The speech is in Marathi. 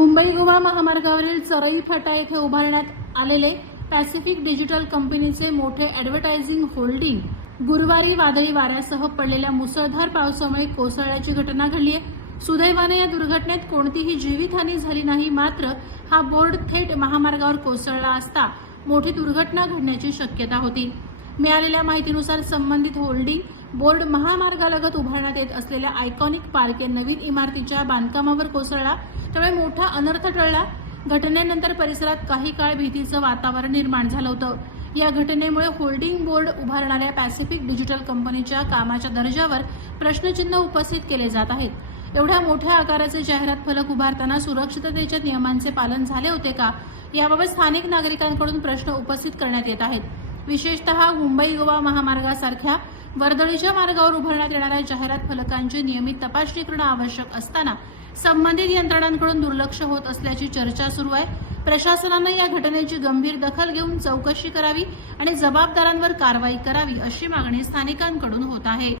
मुंबई गोवा महामार्गावरील चरई फाटा येथे उभारण्यात आलेले पॅसिफिक डिजिटल कंपनीचे मोठे ॲडव्हर्टायझिंग होल्डिंग गुरुवारी वादळी वाऱ्यासह पडलेल्या मुसळधार पावसामुळे कोसळल्याची घटना घडली आहे। सुदैवाने या दुर्घटनेत कोणतीही जीवितहानी झाली नाही, मात्र हा बोर्ड थेट महामार्गावर कोसळला असता मोठी दुर्घटना घडण्याची शक्यता होती। मिळालेल्या माहितीनुसार संबंधित होल्डिंग बोर्ड महामार्गालगत उभारण्यात येत असलेल्या आयकॉनिक पार्क या नवीन इमारतीच्या बांधकामावर कोसळला, त्यामुळे मोठा अनर्थ टळला। घटनेनंतर परिसरात काही काळ भीतीचं वातावरण निर्माण झालं होतं। या घटनेमुळे होल्डिंग बोर्ड उभारणाऱ्या पॅसिफिक डिजिटल कंपनीच्या कामाच्या दर्जावर प्रश्नचिन्ह उपस्थित केले जात आहेत। एवढ्या मोठ्या आकाराचे जाहिरात फलक उभारताना सुरक्षिततेच्या नियमांचे पालन झाले होते का, याबाबत स्थानिक नागरिकांकडून प्रश्न उपस्थित करण्यात येत आहेत। विशेषतः मुंबई गोवा महामार्गासारख्या वर्दळीच्या मार्गावर उभारण्यात येणाऱ्या जाहिरात फलकांची नियमित तपासणी करणं आवश्यक असताना संबंधित यंत्रणांकडून दुर्लक्ष होत असल्याची चर्चा सुरू आहे। प्रशासनानं या घटनेची गंभीर दखल घेऊन चौकशी करावी आणि जबाबदारांवर कारवाई करावी, अशी मागणी स्थानिकांकडून होत आहे।